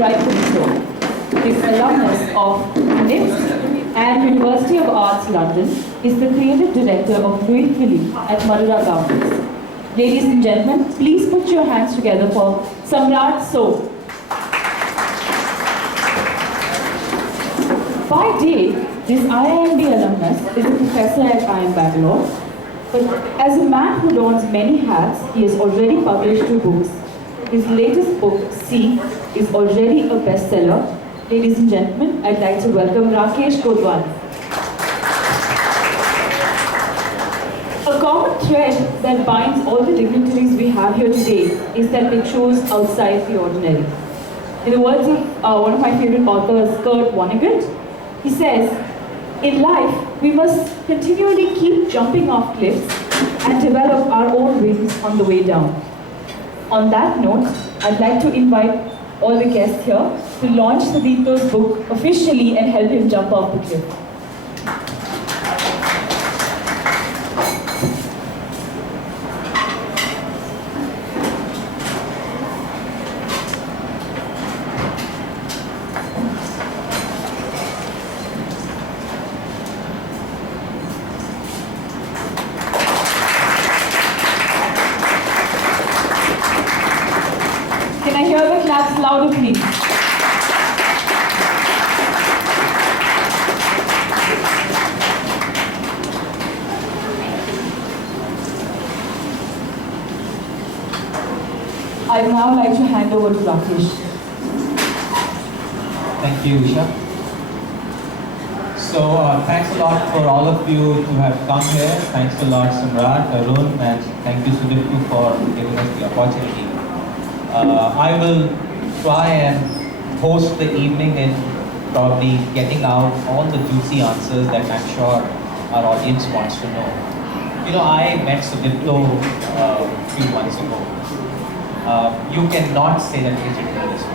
and rightfully so. This alumnus of NIPS and University of Arts London is the creative director of Louis Philippe at Madura Gardens. Ladies and gentlemen, please put your hands together for Samrat So. By day, this IIMB alumnus is a professor at IIM Bangalore, but as a man who dons many hats, he has already published 2 books. His latest book, C, is already a bestseller. Ladies and gentlemen, I'd like to welcome Rakesh Kodwani. A common thread that binds all the dignitaries we have here today is that they chose outside the ordinary. In the words of one of my favorite authors, Kurt Vonnegut, he says, in life, we must continually keep jumping off cliffs and develop our own wings on the way down. On that note, I'd like to invite all the guests here to launch Sudipto's book officially and help him jump off the cliff. Can I hear the claps louder, please? I'd now like to hand over to Rakesh. Thank you, Isha. So, thanks a lot for all of you to have come here. Thanks a lot, Samrat, Arun, and thank you, Sudipto, for giving us the opportunity. I will try and host the evening in probably getting out all the juicy answers that I'm sure our audience wants to know. You know, I met Sudipto a few months ago. You cannot say that he's a journalist.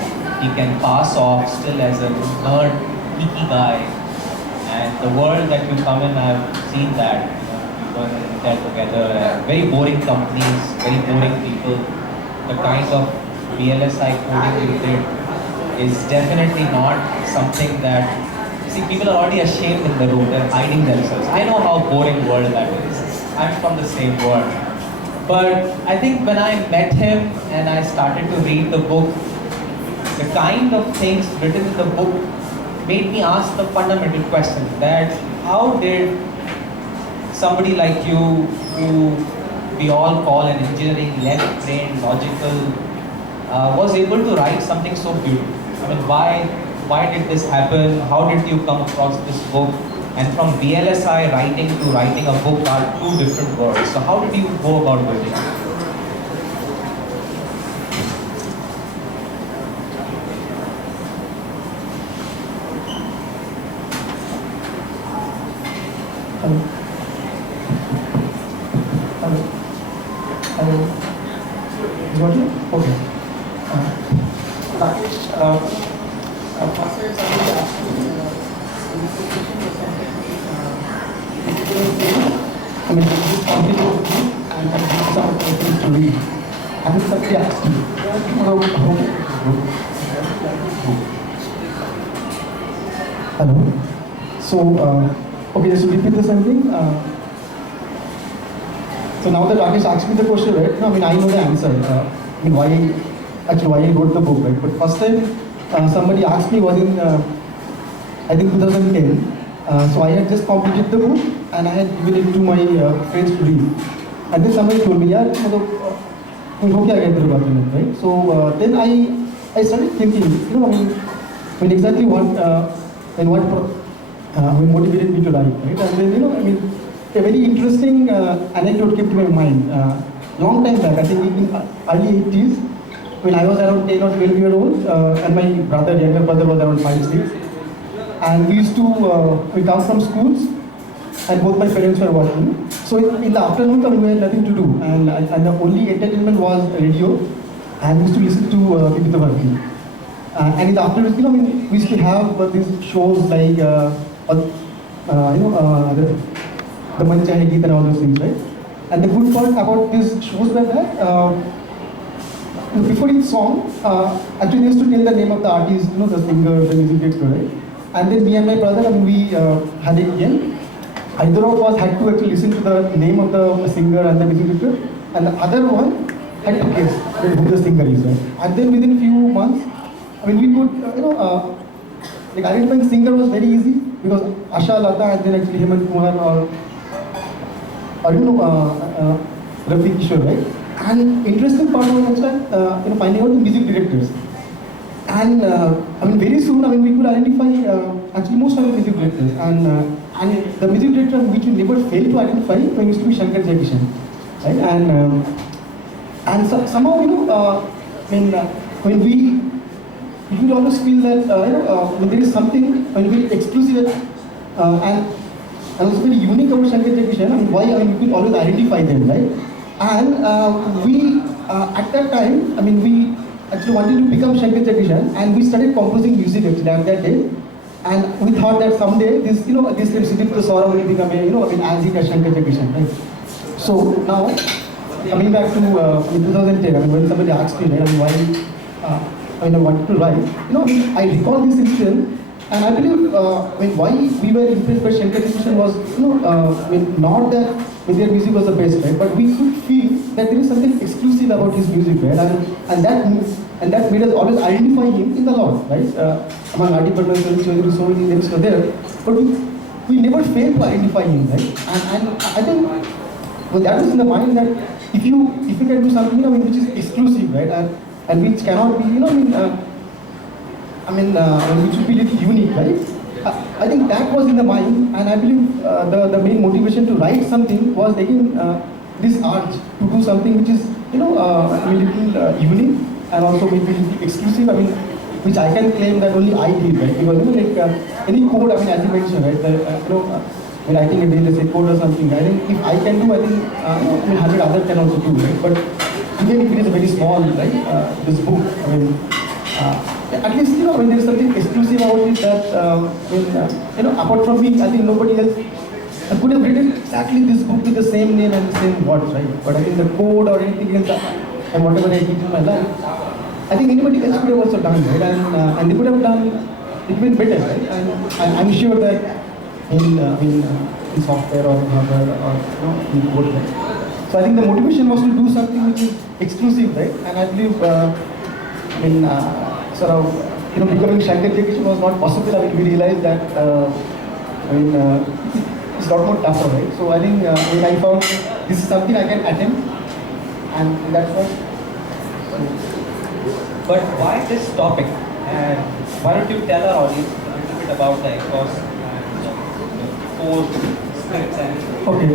He can pass off still as a nerd, geeky guy. And the world that you come in, I've seen that. You work in Intel together, very boring companies, very boring people. The kind of VLSI coding you did is definitely not something that, see, people are already ashamed in the room, they're hiding themselves. I know how boring world that is. I'm from the same world. But I think when I met him and I started to read the book, the kind of things written in the book made me ask the fundamental question that how did somebody like you, who we all call an engineering, left-brained, logical, was able to write something so beautiful? I mean, why did this happen? How did you come across this book? And from VLSI writing to writing a book are 2 different worlds. So how did you go about doing it? Hello. Hello. Hello. Is what you? Okay. Rakesh, first I somebody asked me, solicitation or something. I mean, this is something to do, and I give some things to read. And somebody asked me, hello. So, okay, just to repeat the same thing. So now that Rakesh asked me the question, right? No, I mean, I know the answer. I mean, why I wrote the book, right? But first time somebody asked me was in, I think 2010. So I had just completed the book and I had given it to my friends to read. And then somebody told me, yeah, right? So then I started thinking, you know, I mean exactly what motivated me to write, right? And then, you know, I mean, a very interesting anecdote came to my mind. Long time back, I think in early 80s, when I was around 10 or 12 years old, and my younger brother was around 5, 6. And we used to, we come from schools, and both my parents were working. So in the afternoon, we had nothing to do, and the only entertainment was radio, and we used to listen to Bibita Varki. And in the afternoon, you know, we used to have these shows like, the Mancha Hai Geet and all those things, right? And the good part about these shows were that before each song, actually they used to tell the name of the artist, the singer, the music director, right? And then me and my brother, we had a game. Either of us had to actually listen to the name of the singer and the music director, and the other one had to guess who the singer is, right? And then within a few months, we could, like identifying singer was very easy because Asha, Lata, and then actually Hemant Kumar or Rafi Kishore, right? And interesting part was also finding out the music directors. And very soon, we could identify actually most of the music directors. And the music director which we never failed to identify used to be Shankar Jayakishan, right? And somehow, when we always feel that when there is something very exclusive and also very unique about Shankar Jayakishan, we could always identify them, right? And we at that time, we actually wanted to become Shankar Jayakishan, and we started composing music actually at that day. And we thought that someday this Sudip the Saurabh will become as big as Shankar Jayakishan, right? So now, coming back to in 2010, when somebody asked me, why I wanted to write, I recall this incident, and I believe why we were impressed by Shankar Jayakishan was, not that their music was the best, right? But we could feel that there is something exclusive about his music, right? And that made us always identify him in the Lord, right? Among Adi Burman, so many names were there, but we never failed to identify him, right? And I think that was in the mind that if you can do something, which is exclusive, right? And which cannot be, which should be little unique, right? I think that was in the mind, and I believe the main motivation to write something was taking this urge to do something which is, little unique and also maybe exclusive. Which I can claim that only I did, right? Because any code, as you mentioned, right? When I think a day, let's say code or something, I think if I can do, I think 100 others can also do, right? But even if it is a very small, right? This book, at least when there is something exclusive about it that apart from me, I think nobody else could have written exactly this book with the same name and the same words, right? But I think the code or anything else and whatever I did in my life, I think anybody else could have also done, right? And they could have done it even better, right? And I'm sure that in software or hardware or in code, right? So I think the motivation was to do something which is exclusive, right? And I believe becoming Shankar Jayakishan was not possible. We realized that it's a lot more tougher, right? So I think when I found this is something I can attempt, and that's what. But why this topic? And why don't you tell our audience a little bit about the ethos and the four spirits and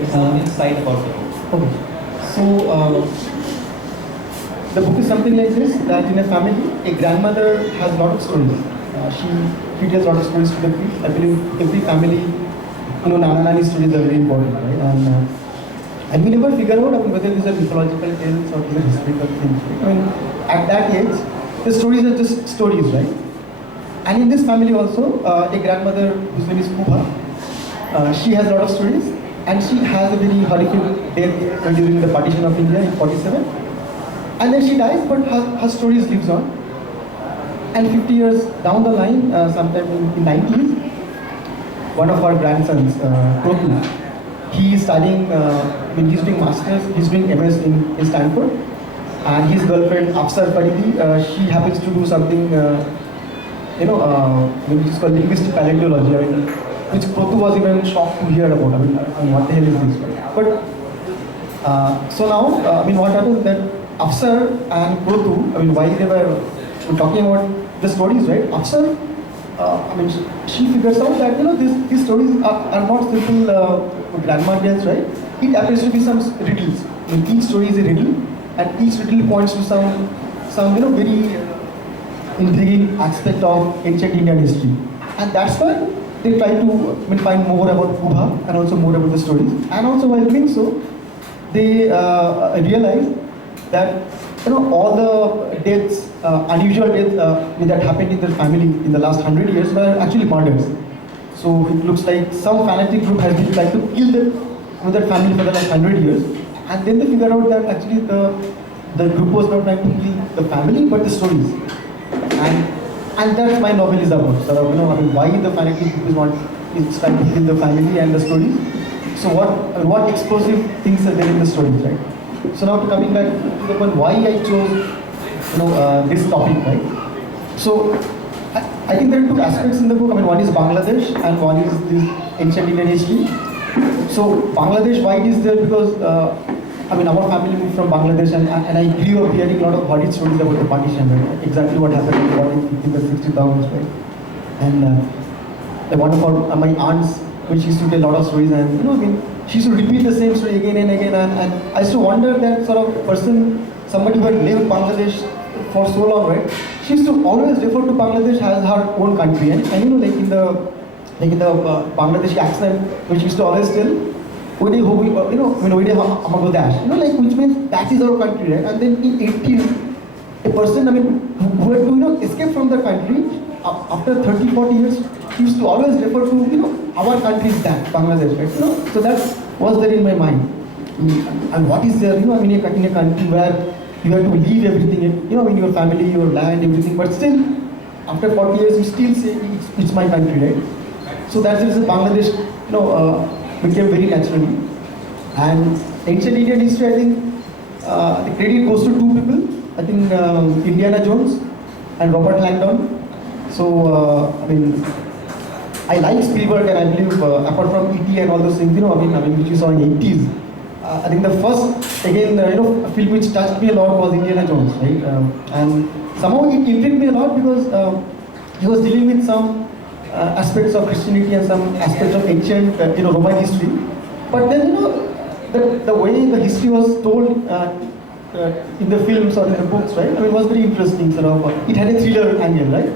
some insight about the book? Okay. So the book is something like this: that in a family, a grandmother has a lot of stories. She tells a lot of stories to the kids. I believe every family, Nana Nani stories are very important, right? And we never figure out whether these are mythological tales or these are historical things. Right? At that age, the stories are just stories, right? And in this family also, a grandmother whose name is Kubha, she has a lot of stories, and she has a very horrific death during the partition of India in 47. And then she dies, but her stories lives on. And 50 years down the line, sometime in 90s, one of our grandsons, Protu, he is studying, he's doing masters, he's doing MS in Stanford, and his girlfriend Afsar Faridi, she happens to do something, which is called linguistic paleontology, which Protu was even shocked to hear about. What the hell is this? But so now, what happened that Afsar and Protu, while they were talking about the stories, right? Afsar, she figures out that these stories are not simple grandma tales, right? It appears to be some riddles. Each story is a riddle, and each riddle points to some very intriguing aspect of ancient Indian history. And that's why they try to find more about Kubha and also more about the stories. And also while doing so, they realize that all the deaths, unusual deaths that happened in their family in the last 100 years were actually murders. So it looks like some fanatic group has been trying to kill that family for the last 100 years. And then they figure out that actually the the group was not trying to kill the family, but the stories. And that's my novel is about. So, I mean, why the fanatic group is trying to kill the family and the stories. So what explosive things are there in the stories, right? So now coming back to the point why I chose, this topic, right? So I think there are two aspects in the book. I mean, one is Bangladesh and one is this ancient Indian history. So Bangladesh, why it is there? Because our family moved from Bangladesh, and I grew up hearing a lot of horrid stories about the partition, right? Exactly what happened in the 60,000s, right? And one of my aunts, when she used to tell a lot of stories, and she used to repeat the same story again and again, and I used to wonder that sort of person, somebody who had lived Bangladesh for so long, right? She used to always refer to Bangladesh as her own country, and like in the Bangladeshi accent, which used to always tell, which means that is our country, right? And then in 80s, a person, who had to, escape from the country, after 30, 40 years, he used to always refer to, our country is that, Bangladesh, right? So that was there in my mind. And what is there, in a country where you have to leave everything, your family, your land, everything, but still, after 40 years, you still say, it's my country, right? So that's the reason Bangladesh, became very naturally. And ancient Indian history, I think, the credit goes to two people. I think Indiana Jones and Robert Langdon. So, I like Spielberg, and I believe, apart from E.T. and all those things, which you saw in 80s, I think the first, again, film which touched me a lot was Indiana Jones, right? And somehow it intrigued me a lot because he was dealing with some aspects of Christianity and some aspects of ancient, Roman history. But then, the way the history was told in the films or in the books, right? It was very interesting. Sort of, it had a thriller angle, right?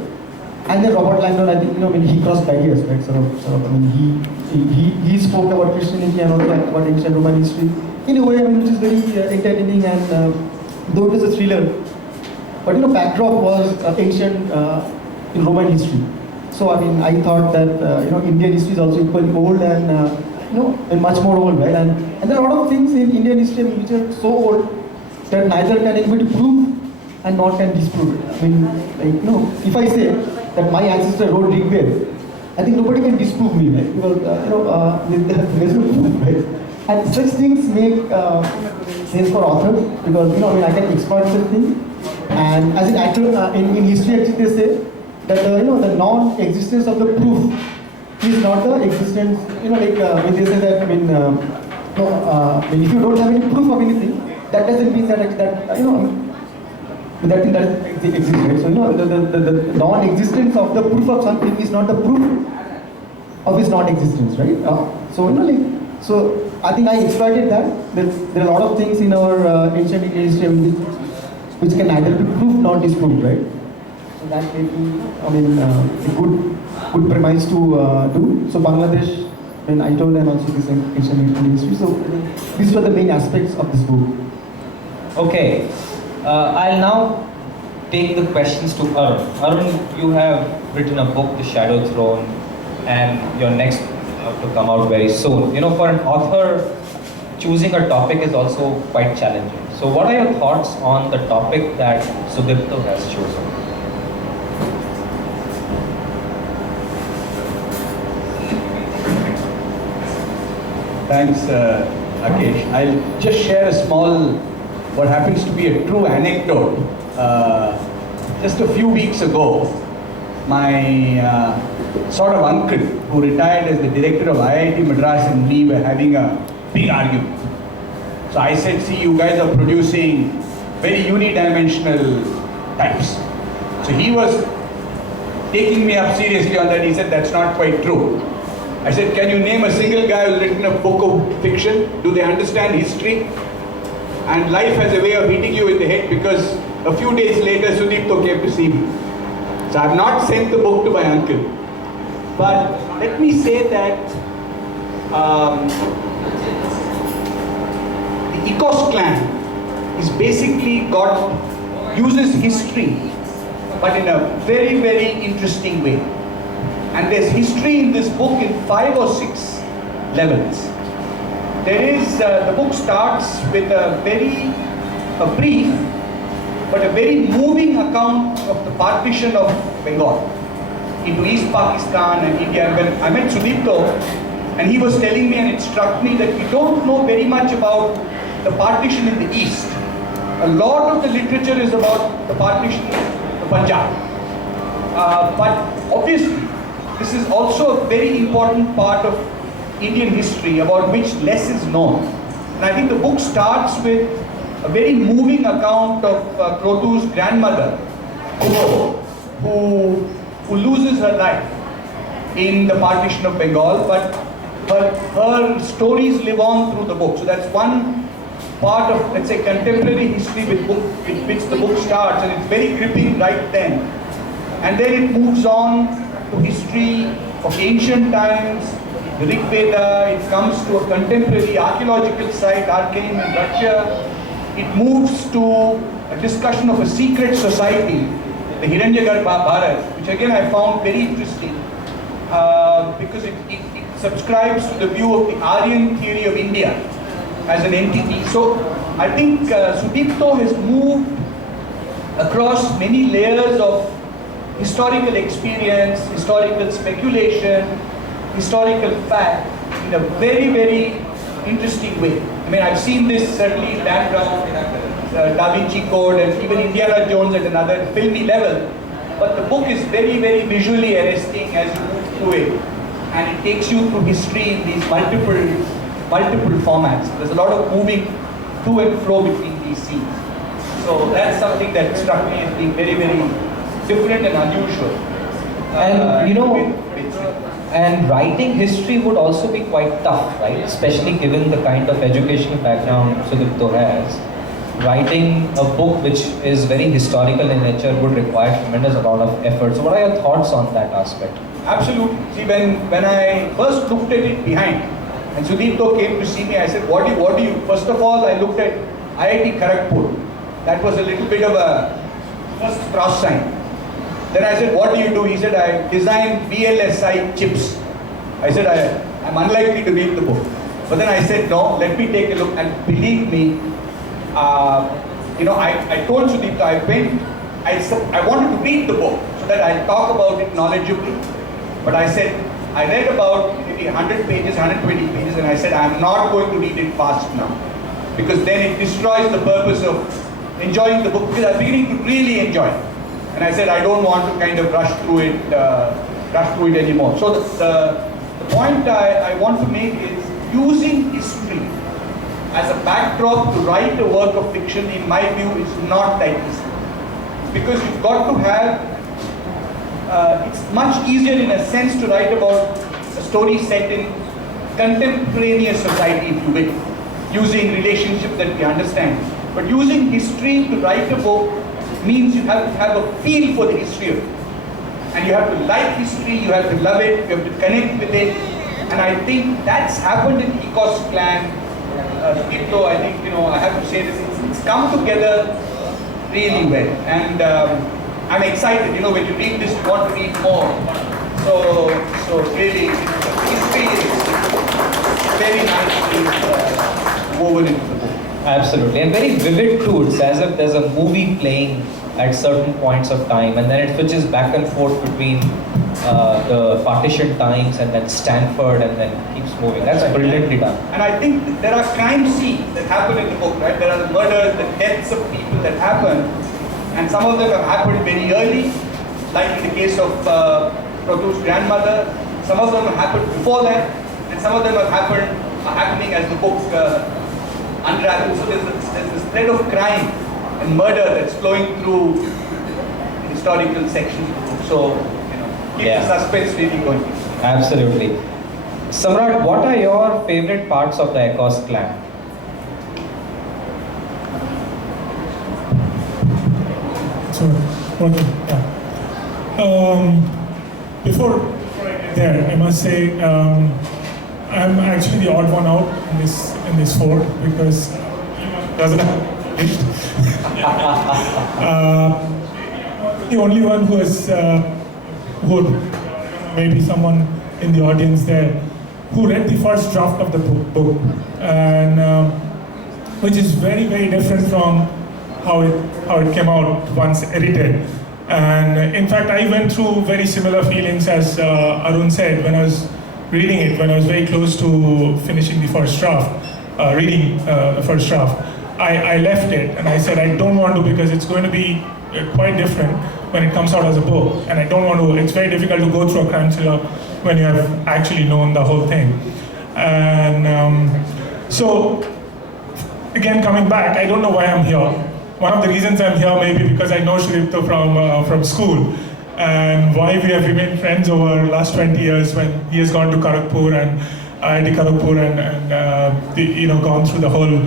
And then Robert Langdon, I think, he crossed barriers, right? He spoke about Christianity and also about ancient Roman history in a way, which is very entertaining, and though it was a thriller, but backdrop was ancient Roman history. So I thought that Indian history is also equally old and and much more old, right? And there are a lot of things in Indian history which are so old that neither can anybody prove and nor can disprove it. If I say that my ancestor wrote Rig Veda, I think nobody can disprove me, right? Because there's no proof, right? And such things make sense for authors because I can exploit such things. And as an actor in history, actually they say that the non-existence of the proof is not the existence. When they say that if you don't have any proof of anything, that doesn't mean that that thing that exists, right? So the non-existence of the proof of something is not the proof of its non-existence, right? So I think I exploited that. There are a lot of things in our ancient Indian history which can neither be proved nor disproved, right? So that made me, a good premise to do. So Bangladesh, and I told them also this ancient Indian history. So these were the main aspects of this book. Okay, I'll now take the questions to Arun. Arun, you have written a book, The Shadow Throne, and your next to come out very soon. For an author, choosing a topic is also quite challenging. So what are your thoughts on the topic that Sudipto has chosen? Thanks, Rakesh. I'll just share a small, what happens to be a true anecdote. Just a few weeks ago, my sort of uncle, who retired as the director of IIT Madras, and me were having a big argument. So I said, see, you guys are producing very unidimensional types. So he was taking me up seriously on that. He said, that's not quite true. I said, can you name a single guy who's written a book of fiction? Do they understand history? And life has a way of hitting you in the head, because a few days later, Sudipto came to see me. So I've not sent the book to my uncle. But let me say that the Ecos clan is basically uses history, but in a very, very interesting way. And there's history in this book in 5 or 6 levels. There is, the book starts with a very a brief but a very moving account of the partition of Bengal into East Pakistan and India. When I met Sudipto, and he was telling me, and it struck me, that we don't know very much about the partition in the East. A lot of the literature is about the partition of Punjab. But obviously, this is also a very important part of Indian history about which less is known. And I think the book starts with a very moving account of Krotu's grandmother, who loses her life in the partition of Bengal, but her stories live on through the book. So that's one part of, let's say, contemporary history with which the book starts, and it's very gripping right then. And then it moves on to history of ancient times, the Rig Veda. It comes to a contemporary archaeological site, Archaeum in Russia. It moves to a discussion of a secret society, the Hiranyagarbha Bharat, which again I found very interesting because it subscribes to the view of the Aryan theory of India as an entity. So I think Sudipto has moved across many layers of historical experience, historical speculation, historical fact in a very, very interesting way. I mean, I've seen this certainly in Dan Brown, Da Vinci Code, and even Indiana Jones at another filmy level. But the book is very, very visually arresting as you move through it. And it takes you through history in these multiple formats. There's a lot of moving to and fro between these scenes. So that's something that struck me as being very, very different and unusual. And and writing history would also be quite tough, right? Especially given the kind of educational background Sudipto has. Writing a book which is very historical in nature would require tremendous amount of effort. So what are your thoughts on that aspect? Absolutely. See, when I first looked at it behind, and Sudipto came to see me, I said, what do you, first of all, I looked at IIT Kharagpur. That was a little bit of a first cross sign. Then I said, what do you do? He said, I design VLSI chips. I said, I'm unlikely to read the book. But then I said, no, let me take a look. And believe me, I told Sudipto, I wanted to read the book so that I talk about it knowledgeably. But I said, I read about maybe 100 pages, 120 pages, and I said, I'm not going to read it fast now. Because then it destroys the purpose of enjoying the book, because I'm beginning to really enjoy it. And I said, I don't want to kind of rush through it anymore. So the point I want to make is using history as a backdrop to write a work of fiction, in my view, is not that easy. Because you've got to have, it's much easier in a sense to write about a story set in contemporaneous society, if you will, using relationships that we understand. But using history to write a book means you have to have a feel for the history of it. And you have to like history, you have to love it, you have to connect with it. And I think that's happened in Ecos Clan. Sudipto, I think, I have to say this, it's come together really well. And I'm excited, when you read this, you want to read more. So really, history is very nicely woven into the book. Absolutely, and very vivid too. It's as if there's a movie playing at certain points of time, and then it switches back and forth between the partition times and then Stanford, and then keeps moving. That's brilliantly done. And I think there are crime scenes that happen in the book, right? There are the murders, the deaths of people that happen, and some of them have happened very early, like in the case of Krotu's grandmother. Some of them have happened before that, and some of them are happening as the book unravels. So there's this thread of crime and murder that's flowing through the historical sections of the book. So, keep the suspense really going. Absolutely. Samrat, what are your favorite parts of the Ecos clan? So, okay. Before I get there, I must say I'm actually the odd one out in this fort because doesn't have it. The only one who has maybe someone in the audience there who read the first draft of the book and which is very, very different from how it came out once edited. And in fact, I went through very similar feelings as Arun said when I was reading it, when I was very close to finishing the first draft, reading the first draft. I left it and I said I don't want to, because it's going to be quite different when it comes out as a book, and I don't want to, it's very difficult to go through a crime thriller when you have actually known the whole thing. And so, again, coming back, I don't know why I'm here. One of the reasons I'm here may be because I know Shripto from school, and why we have remained friends over the last 20 years when he has gone to Kharagpur and IIT Kharagpur and gone through the whole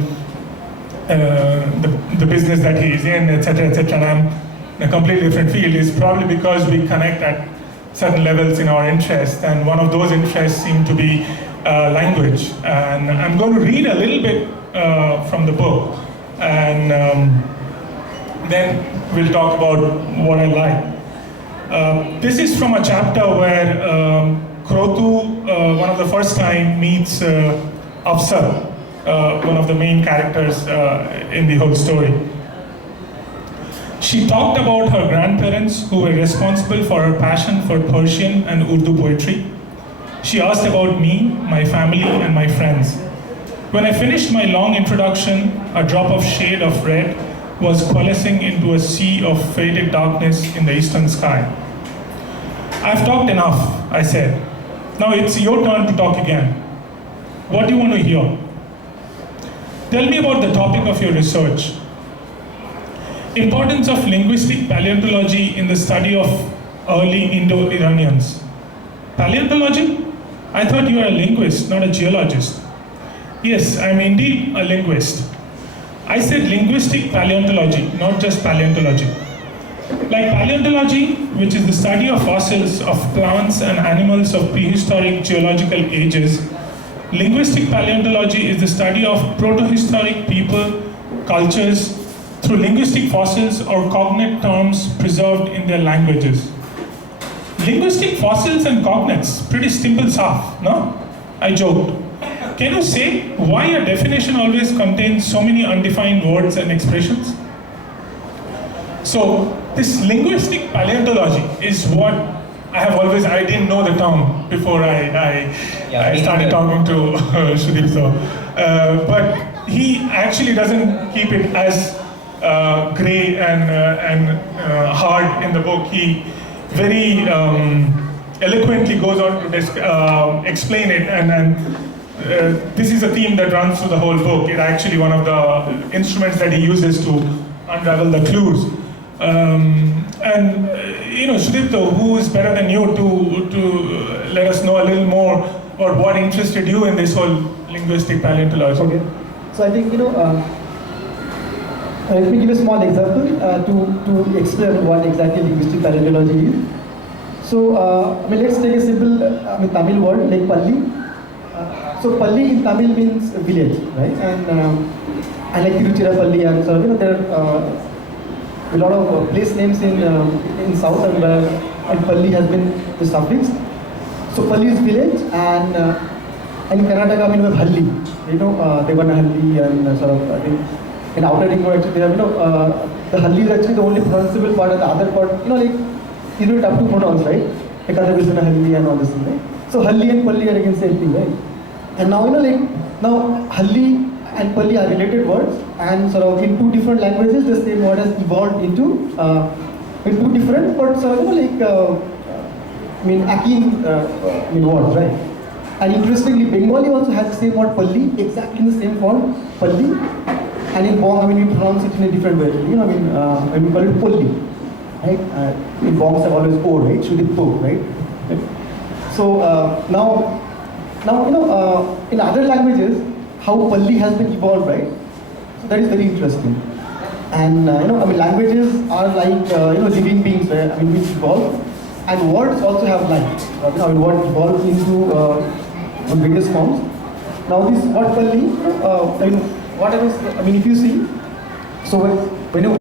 the business that he is in, etc., etc. And I'm in a completely different field. Is probably because we connect at certain levels in our interests, and one of those interests seem to be language. And I'm going to read a little bit from the book, and then we'll talk about what I like. This is from a chapter where Krotu, one of the first time, meets Afsar, one of the main characters in the whole story. She talked about her grandparents who were responsible for her passion for Persian and Urdu poetry. She asked about me, my family, and my friends. When I finished my long introduction, a drop of shade of red was coalescing into a sea of faded darkness in the eastern sky. I've talked enough, I said. Now it's your turn to talk again. What do you want to hear? Tell me about the topic of your research. Importance of linguistic paleontology in the study of early Indo-Iranians. Paleontology? I thought you were a linguist, not a geologist. Yes, I'm indeed a linguist. I said linguistic paleontology, not just paleontology. Like paleontology, which is the study of fossils of plants and animals of prehistoric geological ages, linguistic paleontology is the study of protohistoric people, cultures, through linguistic fossils or cognate terms preserved in their languages. Linguistic fossils and cognates, pretty simple stuff, no? I joked. Can you say why a definition always contains so many undefined words and expressions? So, this linguistic paleontology is what I didn't know the term before I started talking to Sudeep. But he actually doesn't keep it as grey and hard in the book. He very eloquently goes on to explain it, and this is a theme that runs through the whole book. It's actually one of the instruments that he uses to unravel the clues. Sudipto, who is better than you to let us know a little more about what interested you in this whole linguistic paleontology? Okay. So I think, let me give a small example to explain what exactly linguistic paleontology is. So, let's take a simple Tamil word like Palli. So Palli in Tamil means village, right? And like Tiruchirappalli, and so there are a lot of place names in south, and Palli has been the suffix. So Palli is village, and in Karnataka we have Halli, Devanahalli, and sort of I think in outer ring road actually they have the Halli is actually the only pronounceable part, and the other part you don't have to pronounce, right? Like other Halli and all this thing, right? So Halli and Palli are again same thing, right? And now now Halli and Palli are related words, and sort of in two different languages the same word has evolved into in two different but sort of Akin words, right? And interestingly, Bengali also has the same word Palli, exactly in the same form, Palli, and in Bong, we pronounce it in a different way. When we call it Polli, right? In Bongs have always O, right? Should it Po, right? So now in other languages, how Palli has been evolved, right? So that is very interesting. And languages are like living beings, right? Which evolve, and words also have life. Words evolve into various forms. Now this word Palli, if you see, so when you